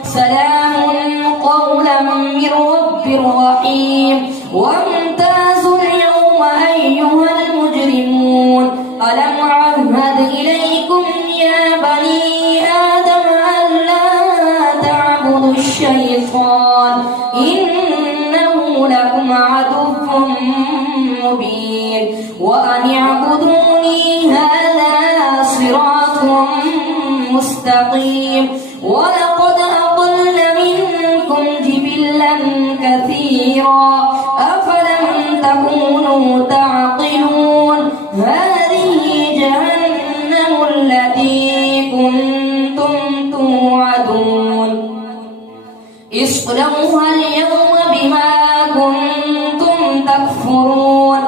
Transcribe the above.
سلام قولا من رب رحيم. وامتازوا اليوم أيها المجرمون ألم أعهد إليكم يا بني آدم ألا تعبدوا الشيطان إنه لكم عدو مبين وأن اعبدوني هذا صراط مستقيم. ولقد أضل منكم جبلا كثيرا أفلم تكونوا تعقلون. هذه جهنم التي كنتم توعدون اصلوها اليوم بما كنتم تكفرون.